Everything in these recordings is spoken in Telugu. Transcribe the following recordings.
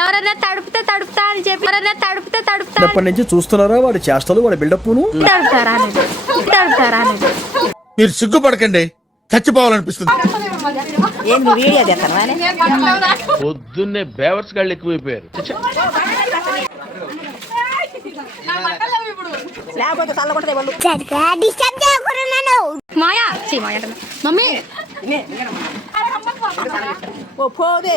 ఎవరైనా తడుపుతే తడుపుతా అని చెప్పి ఎవరైనా తడుపుతే తడుపుతా ఎప్పటి నుంచి చూస్తున్నారా వాడి చేష్టలు వాడి బిల్డప్ను తడుపుతారా అనేది తడుపుతారా మీరు సిగ్గుపడకండి చచ్చిపోవాలనిపిస్తుంది. ఏం నువ్వు వీడియో చేస్తాను పొద్దున్నే బేవర్స్ గాళ్ళు ఎక్కువైపోయారు. లేకపోతే వాళ్ళు. మాయా? మాయా. మమ్మీ! ఓ పోదే.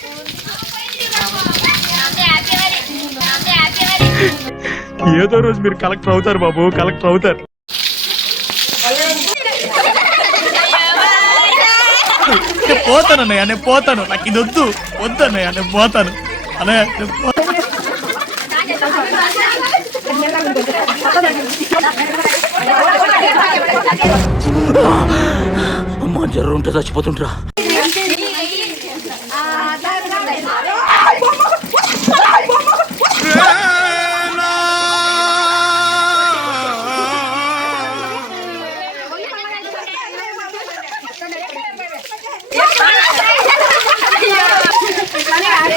ఏదో రోజు మీరు కలెక్టర్ అవుతారు బాబు కలెక్టర్ అవుతారు. నేను పోతాను అన్నయ్య నేను పోతాను. నాకు ఇది వద్దు. వద్దు అన్నయ్య నేను పోతాను. అన్నయ్య నేను పో- అమ్మా జ్వరం ఉంటే చచ్చిపోతుంటరా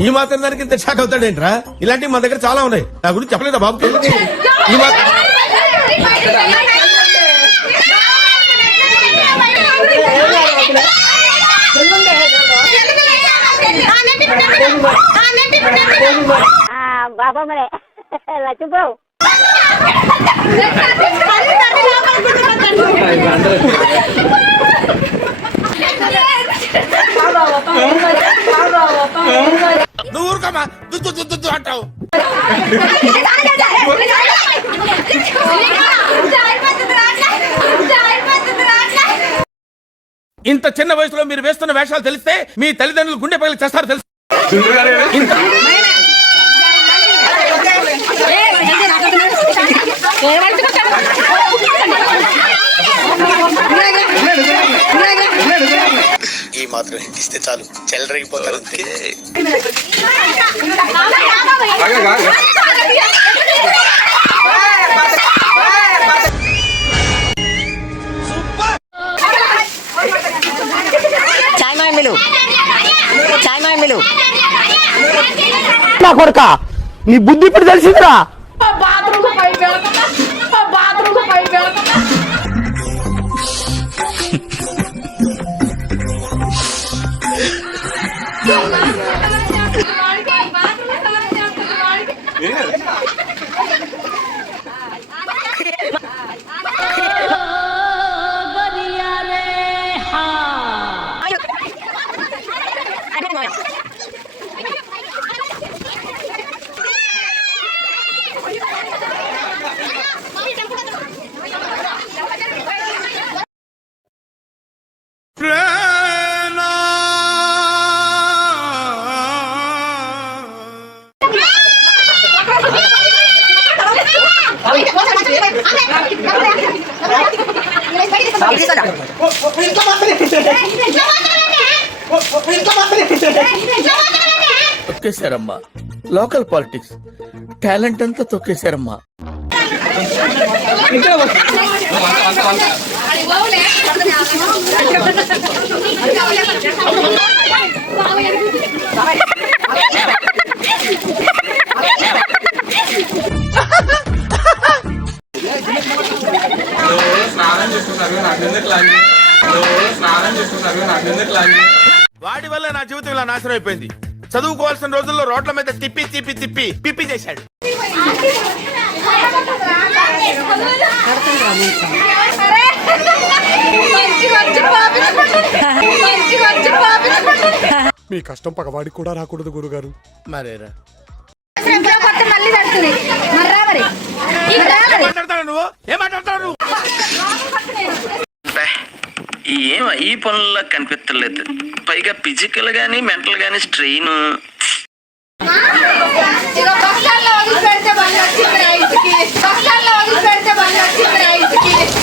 ఈ మాత్రం దానికి ఇంత షాక్ అవుతాడేంట్రా? ఇలాంటివి మా దగ్గర చాలా ఉన్నాయి. నా గురించి చెప్పలేదా బాబు? ఈ మాత్రం బాబా మరే. లక్ష్మీబాబు నువ్వు ఊరుకోమా దుద్దు దుద్దు దుద్దు అంటావు ఇంత చిన్న వయసులో మీరు వేస్తున్న వేషాలు తెలిస్తే మీ తల్లిదండ్రులు గుండె పగిలి చేస్తారు తెలుసు ఇంత మాత్రం హింటిస్తే చాలు. చెల్లరగిపోతారు అంతే. చాయ్ మాయ మిలు. చాయ్ మాయ మిలు. నా కొడుక నీ బుద్ధి ఇప్పుడు తెలిసిందిరా. そう。लोकल पॉलिटिक्स टैलेंट अंत तौकेशारम्मा వాడి వల్ల నా జీవితం ఇలా నాశనం అయిపోయింది. చదువుకోవాల్సిన రోజుల్లో రోడ్ల మీద తిప్పి తిప్పి తిప్పి పిప్పి చేశాడు. మీ కష్టం పగవాడికి కూడా రాకూడదు గురుగారు. మరేరా? ఏం నువ్వు? ఏం ఈ పనుల్లో కనిపించలేదు పైగా ఫిజికల్ గానీ మెంటల్ గానీ స్ట్రెయిన్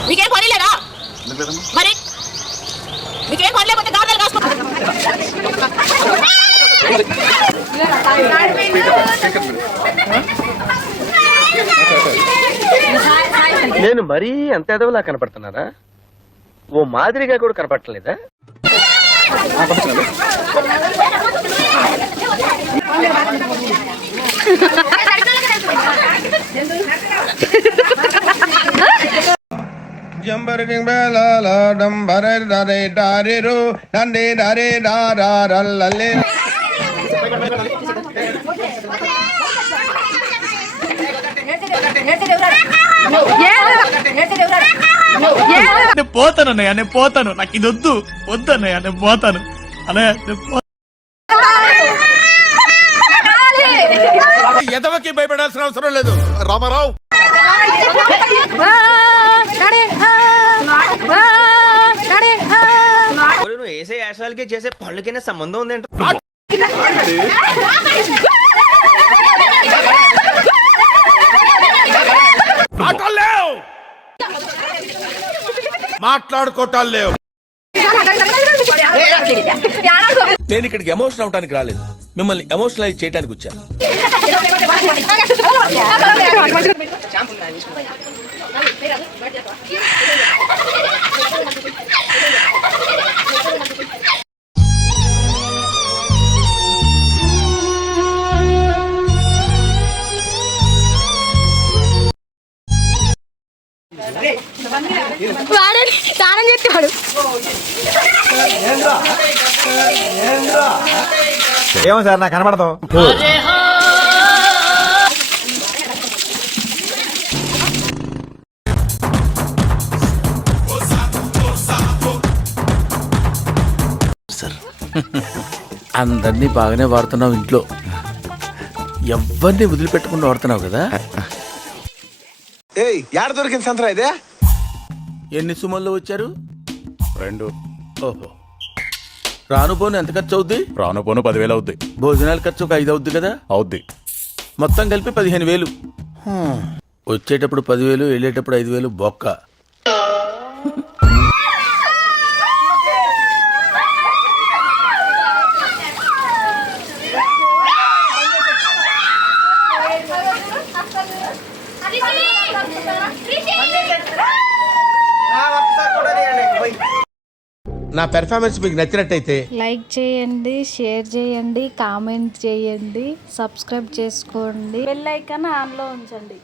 మీకేం కొనలేదా మరి? మీకేం కొనలేకపోతే గాజులు కాసుకో. నేను మరీ అంత ఎదవలా కనపడుతున్నారా ఓ మాదిరిగా కూడా కనపడలేదా జంబరకింగ్ బేలాల డంబరే డరే డారెరు డండే డరే నేను పోతాను అన్నయ్య నేను పోతాను. నాకు ఇది వద్దు. వద్దు అన్నయ్య నేను పోతాను. అన్నయ్య నేను ఎదవకి భయపడాల్సిన అవసరం లేదు. రామారావు. నువ్వు వేసే యాశాలకి చేసే పళ్ళకైనా సంబంధం ఉందేంట? మాటలు లేవు. మాట్లాడుకోవటాలు లేవు. నేను ఇక్కడికి ఎమోషన్ అవడానికి రాలేదు. మిమ్మల్ని ఎమోషనలైజ్ చేయడానికి వచ్చాను ఏమో సార్ నాకు కనబడతాం అందరినీ బాగానే వాడుతున్నావు ఇంట్లో. ఎవరిని వదిలిపెట్టకుండా వాడుతున్నావు కదా? ఏయ్ యాడ దొరికింది సంతరా ఇదే? ఎన్ని సుమల్లో వచ్చారు? రెండు. ఓహో. రాను పోను ఎంత ఖర్చు అవుద్ది? రాను పోను పదివేలు అవుద్ది. భోజనాల ఖర్చు ఒక ఐదు అవుద్ది కదా? అవుద్ది. మొత్తం కలిపి పదిహేను వేలు. వచ్చేటప్పుడు పదివేలు వెళ్ళేటప్పుడు ఐదు వేలు బొక్క. నా పెర్ఫార్మెన్స్ మీకు నచ్చినట్టయితే లైక్ చేయండి షేర్ చేయండి కామెంట్ చేయండి సబ్స్క్రైబ్ చేసుకోండి. బెల్ ఐకాన్ ఆన్లో ఉంచండి.